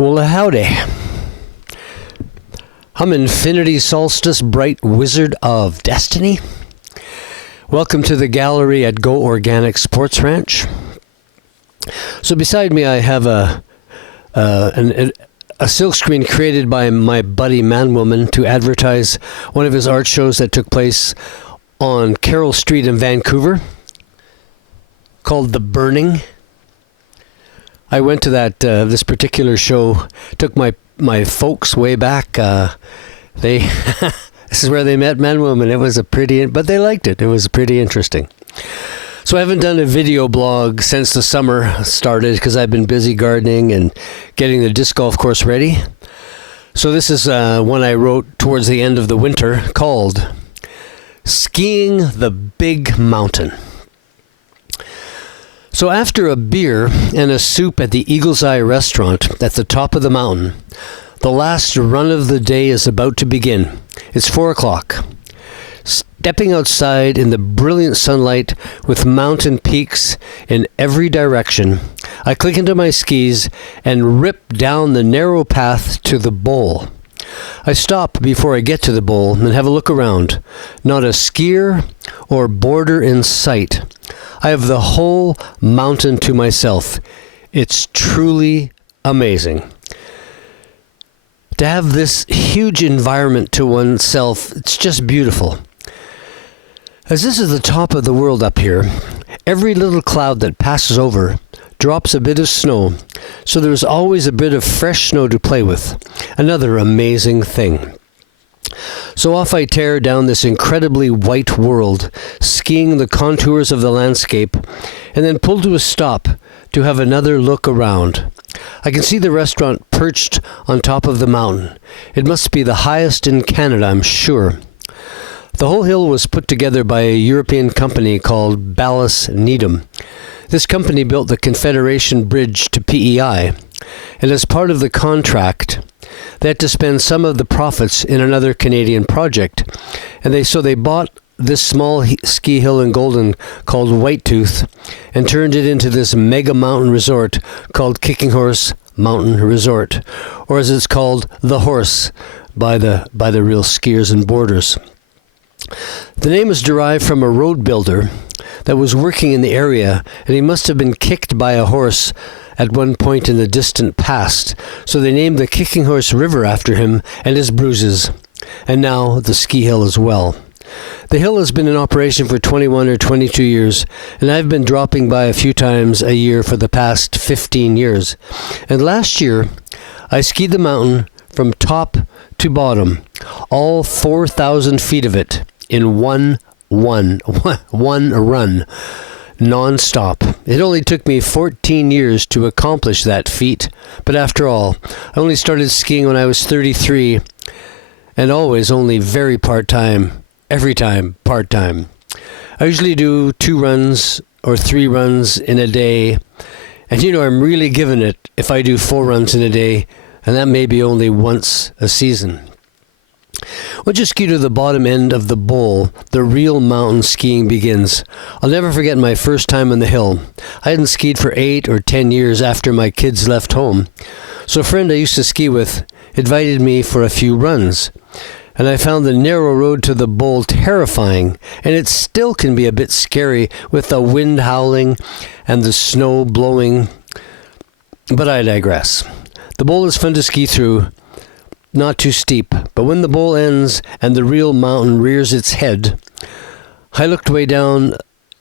Well, howdy. I'm Infinity Solstice, bright wizard of destiny. Welcome to the gallery at Go Organic Sports Ranch. So beside me, I have a silkscreen created by my buddy Manwoman to advertise one of his art shows that took place on Carroll Street in Vancouver, called The Burning. I went to this particular show. Took my folks way back. This is where they met Manwoman. It was but they liked it. It was pretty interesting. So I haven't done a video blog since the summer started because I've been busy gardening and getting the disc golf course ready. So this is one I wrote towards the end of the winter called Skiing the Big Mountain. So after a beer and a soup at the Eagle's Eye restaurant at the top of the mountain, the last run of the day is about to begin. It's 4 o'clock. Stepping outside in the brilliant sunlight with mountain peaks in every direction, I click into my skis and rip down the narrow path to the bowl. I stop before I get to the bowl and have a look around. Not a skier or boarder in sight. I have the whole mountain to myself. It's truly amazing. To have this huge environment to oneself, it's just beautiful. As this is the top of the world up here, every little cloud that passes over drops a bit of snow, so there's always a bit of fresh snow to play with. Another amazing thing. So off I tear down this incredibly white world, skiing the contours of the landscape, and then pull to a stop to have another look around. I can see the restaurant perched on top of the mountain. It must be the highest in Canada, I'm sure. The whole hill was put together by a European company called Ballas Needham. This company built the Confederation Bridge to PEI, and as part of the contract, they had to spend some of the profits in another Canadian project, and they bought this small ski hill in Golden called Whitetooth and turned it into this mega mountain resort called Kicking Horse Mountain Resort, or as it's called, The Horse by the real skiers and boarders. The name is derived from a road builder that was working in the area, and he must have been kicked by a horse at one point in the distant past, so they named the Kicking Horse River after him and his bruises, and now the ski hill as well. The hill has been in operation for 21 or 22 years, and I've been dropping by a few times a year for the past 15 years. And last year, I skied the mountain from top to bottom, all 4,000 feet of it, in one run, non-stop. It only took me 14 years to accomplish that feat, but after all, I only started skiing when I was 33, and always only very part-time, every time part-time. I usually do 2 runs or 3 runs in a day, and I'm really giving it if I do 4 runs in a day, and that may be only once a season. Once you ski to the bottom end of the bowl, the real mountain skiing begins. I'll never forget my first time on the hill. I hadn't skied for 8 or 10 years after my kids left home. So a friend I used to ski with invited me for a few runs. And I found the narrow road to the bowl terrifying, and it still can be a bit scary with the wind howling and the snow blowing. But I digress. The bowl is fun to ski through. Not too steep, but when the bowl ends and the real mountain rears its head, I looked way down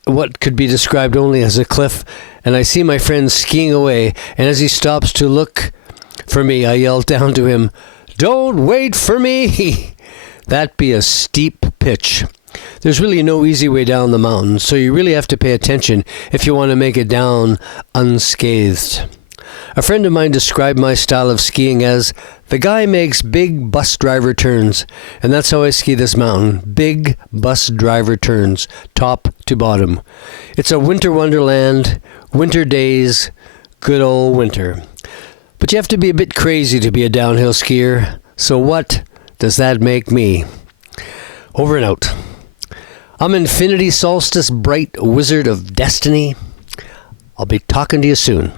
what could be described only as a cliff, and I see my friend skiing away, and as he stops to look for me, I yelled down to him, "Don't wait for me!" That be a steep pitch. There's really no easy way down the mountain, so you really have to pay attention if you want to make it down unscathed. A friend of mine described my style of skiing as, "The guy makes big bus driver turns," and that's how I ski this mountain. Big bus driver turns, top to bottom. It's a winter wonderland, winter days, good old winter. But you have to be a bit crazy to be a downhill skier, so what does that make me? Over and out. I'm Infinity Solstice, bright wizard of destiny. I'll be talking to you soon.